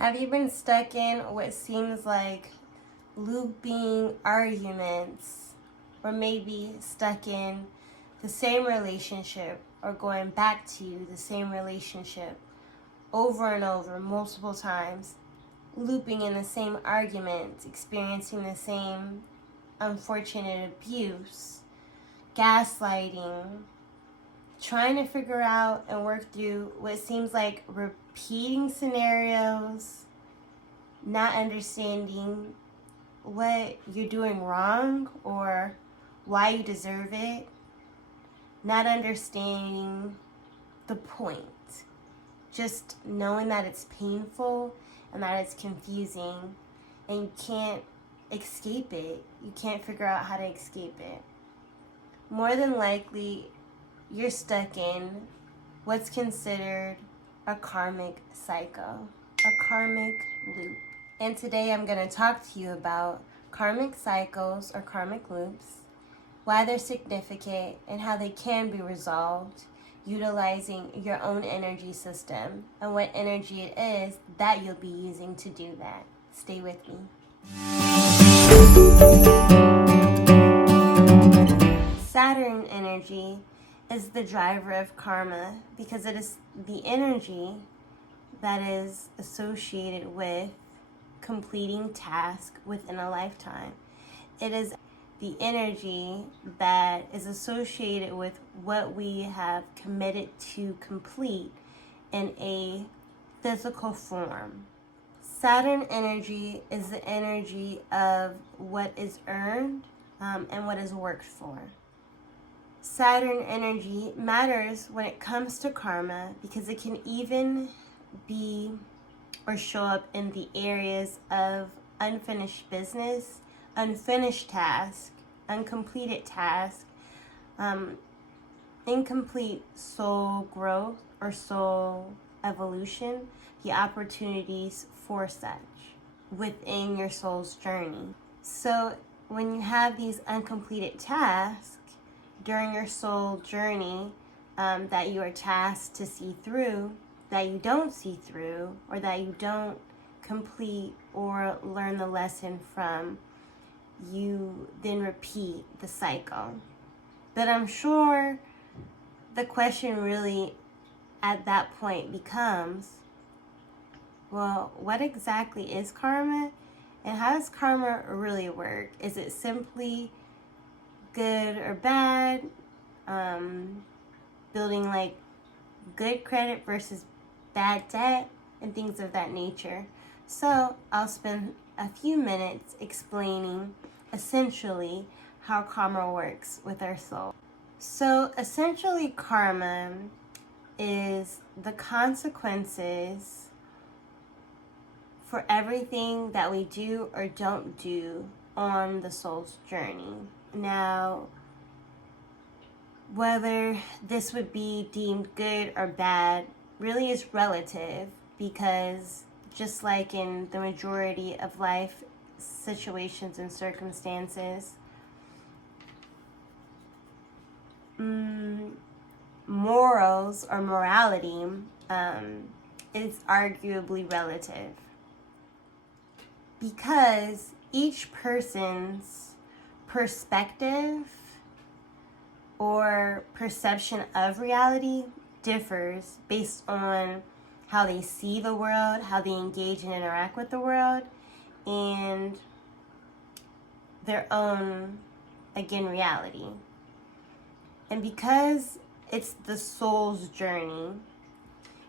Have you been stuck in what seems like looping arguments, or maybe stuck in the same relationship or going back to the same relationship over and over multiple times, looping in the same arguments, experiencing the same unfortunate abuse, gaslighting, trying to figure out and work through what seems like repeating scenarios, not understanding what you're doing wrong or why you deserve it, not understanding the point, just knowing that it's painful and that it's confusing and you can't escape it. You can't figure out how to escape it. More than likely, you're stuck in what's considered a karmic cycle, a karmic loop. And today I'm going to talk to you about karmic cycles or karmic loops, why they're significant, and how they can be resolved utilizing your own energy system and what energy it is that you'll be using to do that. Stay with me. Saturn energy is the driver of karma because it is the energy that is associated with completing tasks within a lifetime. It is the energy that is associated with what we have committed to complete in a physical form. Saturn energy is the energy of what is earned and what is worked for. Saturn energy matters when it comes to karma because it can even be or show up in the areas of unfinished business, unfinished task, uncompleted task, incomplete soul growth or soul evolution, the opportunities for such within your soul's journey. So when you have these uncompleted tasks during your soul journey that you are tasked to see through, that you don't see through, or that you don't complete or learn the lesson from, you then repeat the cycle. But I'm sure the question really at that point becomes, well, what exactly is karma? And how does karma really work? Is it simply good or bad? Building like good credit versus bad debt and things of that nature. So I'll spend a few minutes explaining essentially how karma works with our soul. So essentially karma is the consequences for everything that we do or don't do on the soul's journey. Now, whether this would be deemed good or bad really is relative because just like in the majority of life situations and circumstances, morals or morality is arguably relative because each person's perspective or perception of reality differs based on how they see the world, how they engage and interact with the world, and their own, again, reality. And because it's the soul's journey,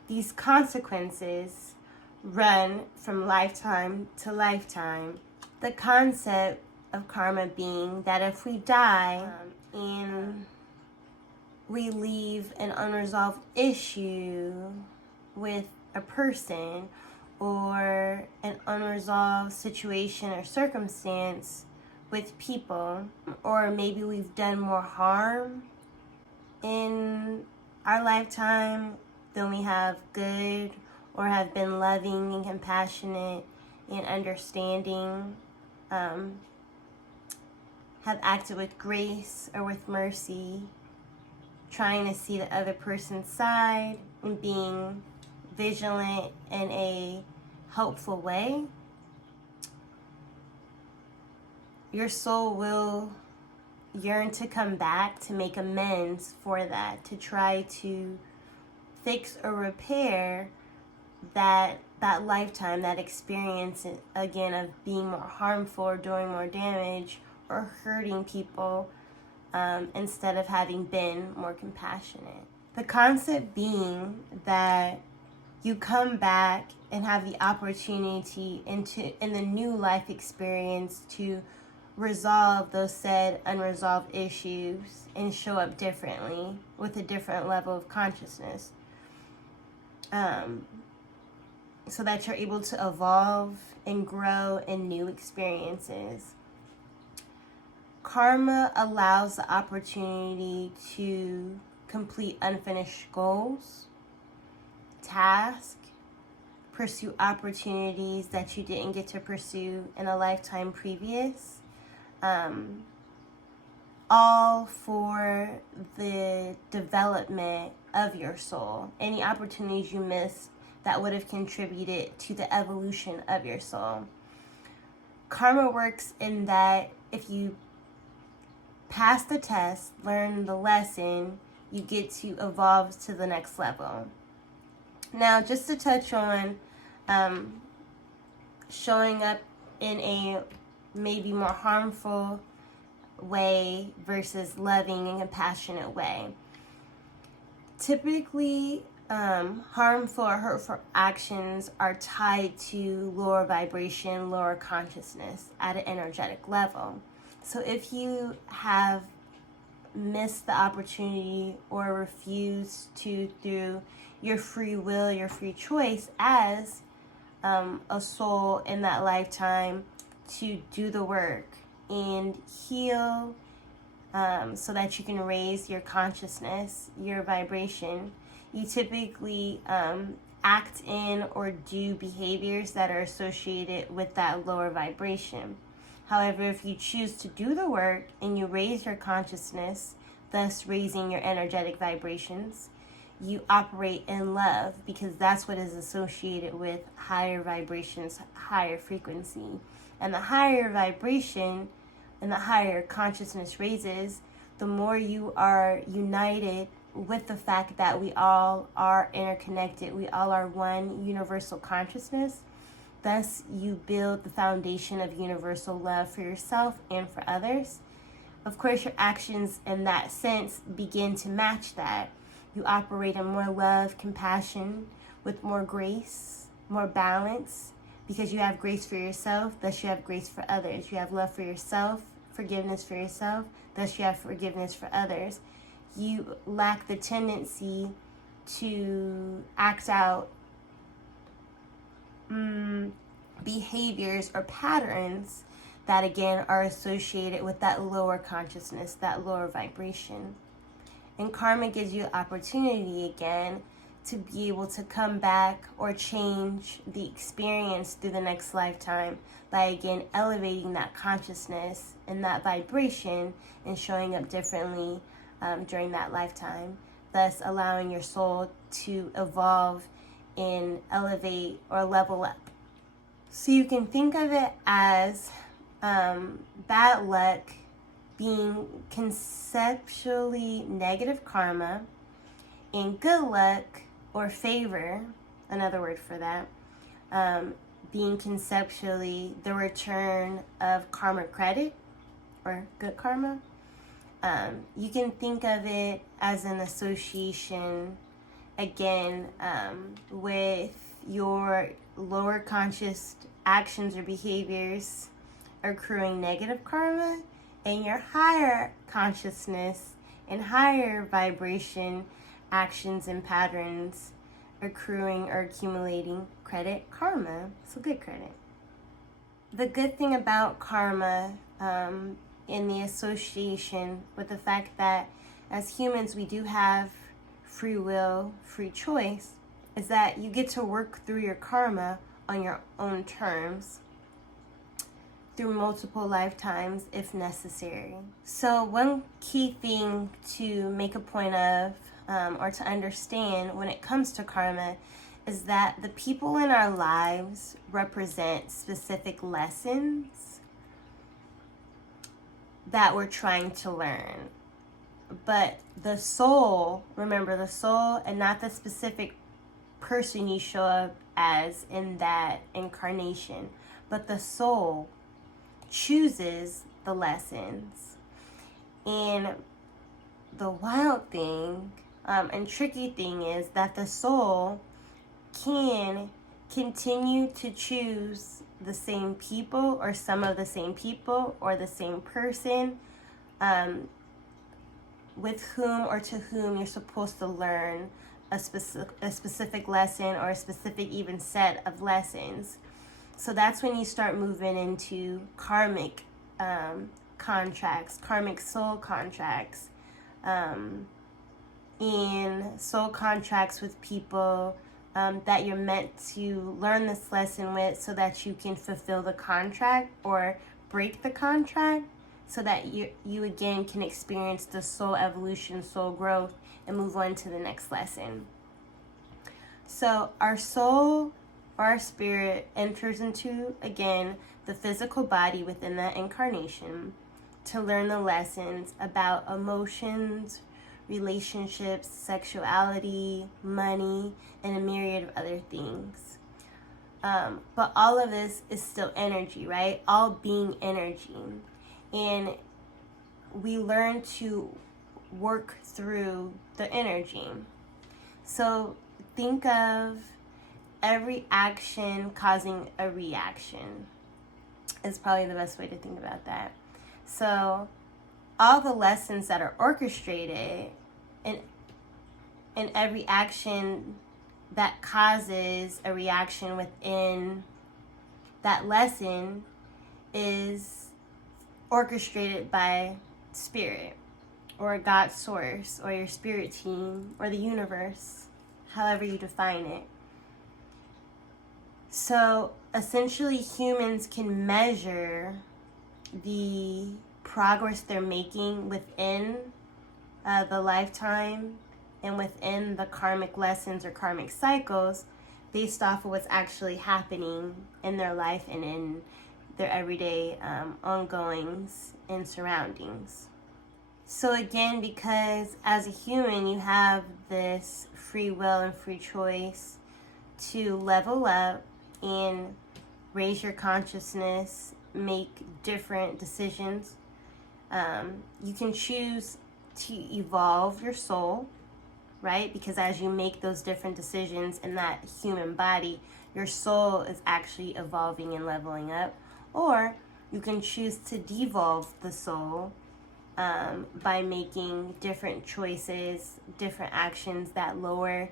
these consequences run from lifetime to lifetime. The concept of karma being that if we die and we leave an unresolved issue with a person or an unresolved situation or circumstance with people, or maybe we've done more harm in our lifetime than we have good, or have been loving and compassionate and understanding, have acted with grace or with mercy, trying to see the other person's side and being vigilant in a helpful way, your soul will yearn to come back to make amends for that, to try to fix or repair that lifetime, that experience again of being more harmful or doing more damage or hurting people, instead of having been more compassionate. The concept being that you come back and have the opportunity in the new life experience to resolve those said unresolved issues and show up differently with a different level of consciousness, so that you're able to evolve and grow in new experiences. Karma allows the opportunity to complete unfinished goals, tasks, pursue opportunities that you didn't get to pursue in a lifetime previous, all for the development of your soul. Any opportunities you missed that would have contributed to the evolution of your soul. Karma works in that if you pass the test, learn the lesson, you get to evolve to the next level. Now, just to touch on showing up in a maybe more harmful way versus loving and compassionate way. Typically, harmful or hurtful actions are tied to lower vibration, lower consciousness at an energetic level. So if you have missed the opportunity or refused to, through your free will, your free choice as a soul in that lifetime, to do the work and heal, so that you can raise your consciousness, your vibration, you typically act in or do behaviors that are associated with that lower vibration. However, if you choose to do the work and you raise your consciousness, thus raising your energetic vibrations, you operate in love, because that's what is associated with higher vibrations, higher frequency. And the higher vibration and the higher consciousness raises, the more you are united with the fact that we all are interconnected. We all are one universal consciousness. Thus, you build the foundation of universal love for yourself and for others. Of course, your actions in that sense begin to match that. You operate in more love, compassion, with more grace, more balance, because you have grace for yourself, thus you have grace for others. You have love for yourself, forgiveness for yourself, thus you have forgiveness for others. You lack the tendency to act out behaviors or patterns that again are associated with that lower consciousness, that lower vibration. And karma gives you the opportunity again to be able to come back or change the experience through the next lifetime by again elevating that consciousness and that vibration and showing up differently during that lifetime, thus allowing your soul to evolve and elevate or level up. So you can think of it as bad luck being conceptually negative karma, and good luck or favor, another word for that, being conceptually the return of karma credit or good karma. You can think of it as an association, again, with your lower conscious actions or behaviors accruing negative karma, and your higher consciousness and higher vibration actions and patterns accruing or accumulating credit karma, so good credit. The good thing about karma in the association with the fact that as humans we do have free will, free choice, is that you get to work through your karma on your own terms through multiple lifetimes if necessary. So one key thing to make a point of or to understand when it comes to karma is that the people in our lives represent specific lessons that we're trying to learn. But the soul, remember the soul and not the specific person you show up as in that incarnation, but the soul chooses the lessons. And the wild thing and tricky thing is that the soul can continue to choose the same people or some of the same people or the same person with whom or to whom you're supposed to learn a specific lesson or a specific even set of lessons. So that's when you start moving into karmic contracts, karmic soul contracts, and soul contracts with people that you're meant to learn this lesson with so that you can fulfill the contract or break the contract so that you again can experience the soul evolution, soul growth, and move on to the next lesson. So our soul or our spirit enters into, again, the physical body within that incarnation to learn the lessons about emotions, relationships, sexuality, money, and a myriad of other things. But all of this is still energy, right? All being energy. And we learn to work through the energy. So think of every action causing a reaction is probably the best way to think about that. So all the lessons that are orchestrated in every action that causes a reaction within that lesson is orchestrated by spirit or God source or your spirit team or the universe, however you define it. So essentially humans can measure the progress they're making within the lifetime and within the karmic lessons or karmic cycles based off of what's actually happening in their life and in their everyday ongoings and surroundings. So again, because as a human you have this free will and free choice to level up and raise your consciousness, make different decisions, you can choose to evolve your soul, right? Because as you make those different decisions in that human body, your soul is actually evolving and leveling up. Or you can choose to devolve the soul by making different choices, different actions that lower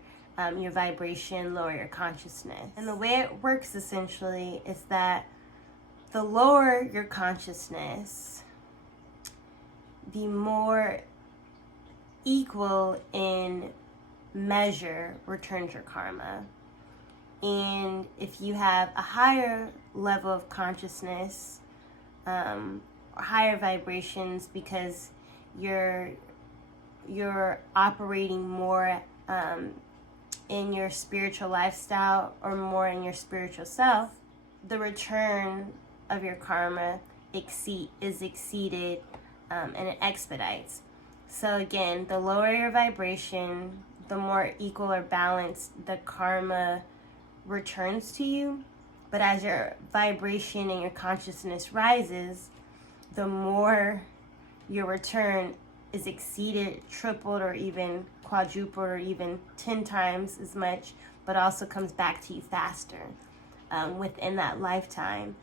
your vibration, lower your consciousness. And the way it works essentially is that the lower your consciousness, the more equal in measure returns your karma. And if you have a higher level of consciousness or higher vibrations because you're operating more in your spiritual lifestyle or more in your spiritual self, the return of your karma is exceeded and it expedites. So again, the lower your vibration, the more equal or balanced the karma returns to you. But as your vibration and your consciousness rises, the more your return is exceeded, tripled, or even quadrupled, or even 10 times as much, but also comes back to you faster within that lifetime.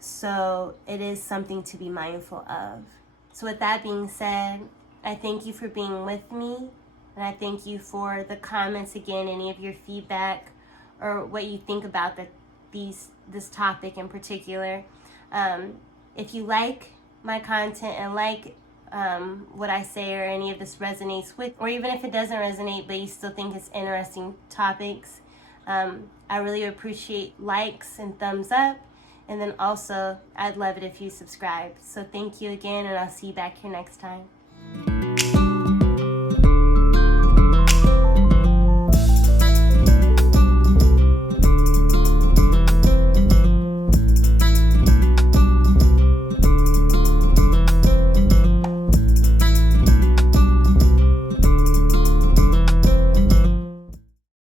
So it is something to be mindful of. So with that being said, I thank you for being with me, and I thank you for the comments again, any of your feedback or what you think about this topic in particular. If you like my content and like what I say or any of this resonates with, or even if it doesn't resonate but you still think it's interesting topics, I really appreciate likes and thumbs up. And then also, I'd love it if you subscribe. So thank you again, and I'll see you back here next time.